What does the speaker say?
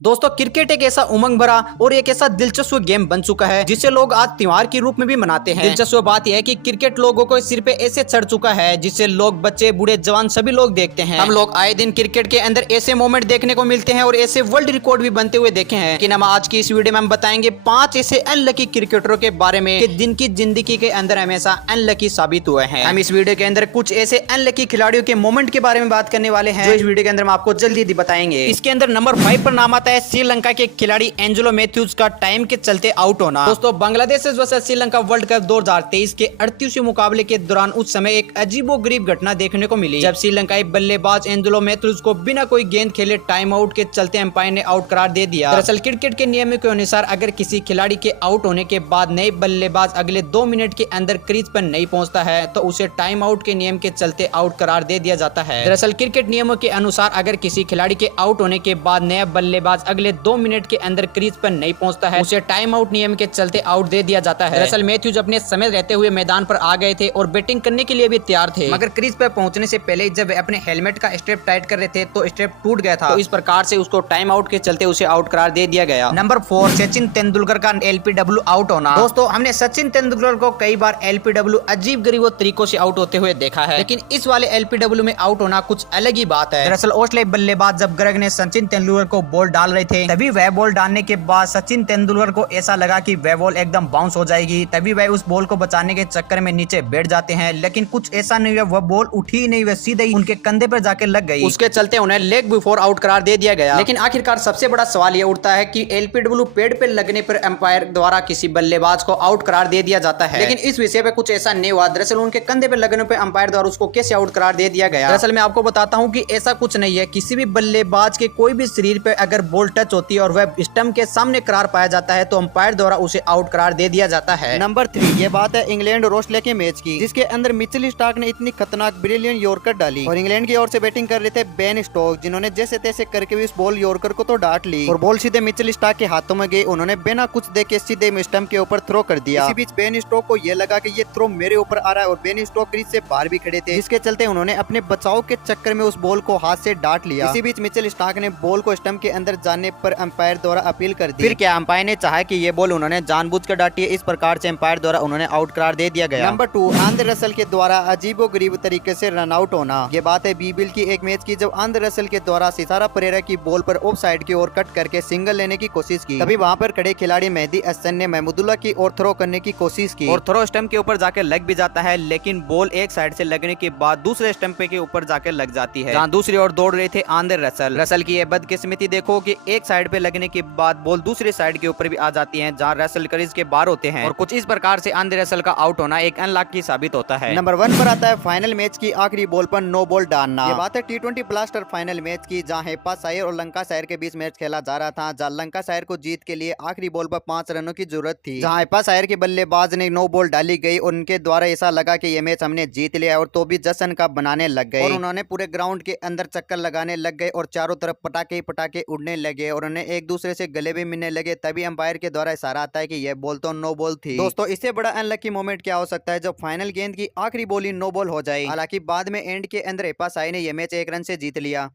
दोस्तों क्रिकेट एक ऐसा उमंग भरा और एक ऐसा दिलचस्प गेम बन चुका है जिसे लोग आज त्योहार के रूप में भी मनाते हैं। दिलचस्प बात यह है कि क्रिकेट लोगों को सिर पे ऐसे चढ़ चुका है जिसे लोग बच्चे बूढ़े जवान सभी लोग देखते हैं। हम लोग आए दिन क्रिकेट के अंदर ऐसे मोमेंट देखने को मिलते हैं और ऐसे वर्ल्ड रिकॉर्ड भी बनते हुए देखे हैं। लेकिन हम आज की इस वीडियो में हम बताएंगे 5 ऐसे अनलकी क्रिकेटरों के बारे में कि जिनकी जिंदगी के अंदर हमेशा अनलकी साबित हुए हैं। हम इस वीडियो के अंदर कुछ ऐसे अनलकी खिलाड़ियों के मोमेंट के बारे में बात करने वाले हैं जो इस वीडियो के अंदर हम आपको जल्दी बताएंगे। इसके अंदर नंबर 5 पर नाम आता है श्रीलंका के खिलाड़ी एंजेलो मैथ्यूज का टाइम के चलते आउट होना। दोस्तों Bangladesh versus Sri Lanka world cup 2023 के 38वें मुकाबले के दौरान उस समय एक अजीबोगरीब घटना देखने को मिली जब श्रीलंकाई बल्लेबाज एंजेलो मैथ्यूज को बिना कोई गेंद खेले टाइम आउट के चलते अंपायर ने आउट करार दे दिया। दरअसल क्रिकेट के नियमों के अनुसार अगर किसी खिलाड़ी के आउट होने के बाद नए बल्लेबाज अगले 2 मिनट के अंदर क्रीज पर नहीं पहुंचता है तो उसे टाइम आउट के नियम के चलते आउट करार दे दिया जाता है। दरअसल क्रिकेट नियमों के अनुसार अगर किसी खिलाड़ी के आउट होने के बाद नया बल्लेबाज अगले 2 मिनट के अंदर क्रीज पर नहीं पहुंचता है उसे टाइम आउट नियम के चलते आउट दे दिया जाता है। दरअसल मैथ्यूज अपने समय रहते हुए मैदान पर आ गए थे और बैटिंग करने के लिए भी तैयार थे, मगर क्रीज पर पहुंचने से पहले जब वे अपने हेलमेट का स्ट्रेप टाइट कर रहे थे तो स्ट्रेप टूट गया था। तो इस प्रकार से उसको टाइम आउट के चलते उसे आउट करार दे दिया गया। नंबर 4 सचिन तेंदुलकर का एलपीडब्ल्यू आउट होना। दोस्तों हमने सचिन तेंदुलकर को कई बार एलपीडब्ल्यू अजीब गरीब तरीकों से आउट होते हुए देखा है, लेकिन इस वाले एलपीडब्ल्यू में आउट होना कुछ अलग ही बात है। दरअसल ऑस्ट्रेलियाई बल्लेबाज जब ग्रेग ने सचिन तेंदुलकर को बॉल डाल रहे थे तभी वह बॉल डालने के बाद सचिन तेंदुलकर को ऐसा लगा कि वह बॉल एकदम बाउंस हो जाएगी, तभी वह उस बॉल को बचाने के चक्कर में नीचे बैठ जाते हैं, लेकिन कुछ ऐसा नहीं हुआ, वह बॉल उठी ही नहीं, वह सीधे ही उनके कंधे पर जाके लग गई। उसके चलते उन्हें लेग बिफोर आउट करार दे दिया गया। लेकिन आखिरकार सबसे बड़ा सवाल यह उठता है कि एलपीडब्ल्यू पेड़ पे लगने पर अंपायर द्वारा किसी बल्लेबाज को आउट करार दे दिया जाता है, लेकिन इस विषय पे कुछ ऐसा नहीं हुआ। दरअसल उनके कंधे पर लगने पर अंपायर द्वारा उसको कैसे आउट करार दे दिया गया। दरअसल मैं आपको बताता हूँ कि ऐसा कुछ नहीं है, किसी भी बल्लेबाज के कोई भी शरीर पे अगर बॉल टच होती है और वह स्टंप के सामने करार पाया जाता है तो अंपायर द्वारा उसे आउट करार दे दिया जाता है। नंबर 3 ये बात है इंग्लैंड और ऑस्ट्रेलिया के मैच की, जिसके अंदर मिचेल स्टार्क ने इतनी खतरनाक ब्रिलियंट यॉर्कर डाली और इंग्लैंड की ओर से बैटिंग कर रहे थे बेन स्टोक्स, जिन्होंने जैसे तैसे करके भी उस बॉल यॉर्कर को तो डांट ली और बॉल सीधे मिचेल स्टार्क के हाथों में गई। उन्होंने बिना कुछ देखे सीधे स्टंप के ऊपर थ्रो कर दिया। इसी बीच बेन स्टोक को यह लगा कि ये थ्रो मेरे ऊपर आ रहा है और बेन स्टोक क्रीज से बाहर भी खड़े थे, जिसके चलते उन्होंने अपने बचाव के चक्कर में उस बॉल को हाथ से डांट लिया। इसी बीच मिचेल स्टार्क ने बॉल को स्टंप के अंदर जाने पर अंपायर द्वारा अपील कर दी। फिर क्या अंपायर ने चाहा कि ये बॉल उन्होंने जानबूझकर डांटी है, इस प्रकार से अंपायर द्वारा उन्होंने आउट करार दे दिया गया। नंबर 2 आंद्रे रसल के द्वारा अजीबोगरीब तरीके से रन आउट होना। ये बात है बीबिल की एक मैच की जब आंद्रे रसल के द्वारा सितारा परेरा की बॉल पर ऑफ साइड की ओर कट करके सिंगल लेने की कोशिश की, तभी वहां पर खड़े खिलाड़ी मेहदी हसन ने महमूदुल्लाह की ओर थ्रो करने की कोशिश की और थ्रो स्टंप के ऊपर जाकर लग भी जाता है, लेकिन बॉल एक साइड से लगने के बाद दूसरे स्टंप के ऊपर जाकर लग जाती है जहाँ दूसरी ओर दौड़ रहे थे आंद्रे रसल। रसल की ये बदकिस्मती देखो कि एक साइड पे लगने के बाद बॉल दूसरी साइड के ऊपर भी आ जाती है जहाँ रसल क्रीज के बाहर होते हैं और कुछ इस प्रकार से आंद्रे रसल का आउट होना एक अनलकी साबित होता है। नंबर 1 पर आता है फाइनल मैच की आखिरी बॉल पर नो बॉल डालना। ये बात है T20 ब्लास्टर फाइनल मैच की, जहां हैफाशायर और लंकाशायर के बीच मैच खेला जा रहा था, जहां लंकाशायर को जीत के लिए आखिरी बॉल पर 5 रनों की जरूरत थी, जहां हैफाशायर के बल्लेबाज ने नो बॉल डाली गई और उनके द्वारा ऐसा लगा कि ये मैच हमने जीत लिया और तो भी जश्न का बनाने लग गए और उन्होंने पूरे ग्राउंड के अंदर चक्कर लगाने लग गए और चारों तरफ पटाखे ही पटाखे उड़ने लगे और उन्हें एक दूसरे से गले भी मिलने लगे। तभी अंपायर के द्वारा इशारा आता है कि यह बॉल तो नो बॉल थी। दोस्तों इससे बड़ा अनलकी मोमेंट क्या हो सकता है जब फाइनल गेंद की आखिरी बॉल ही नो बॉल हो जाए। हालांकि बाद में एंड के अंदर हैफाशायर ने यह मैच 1 रन से जीत लिया।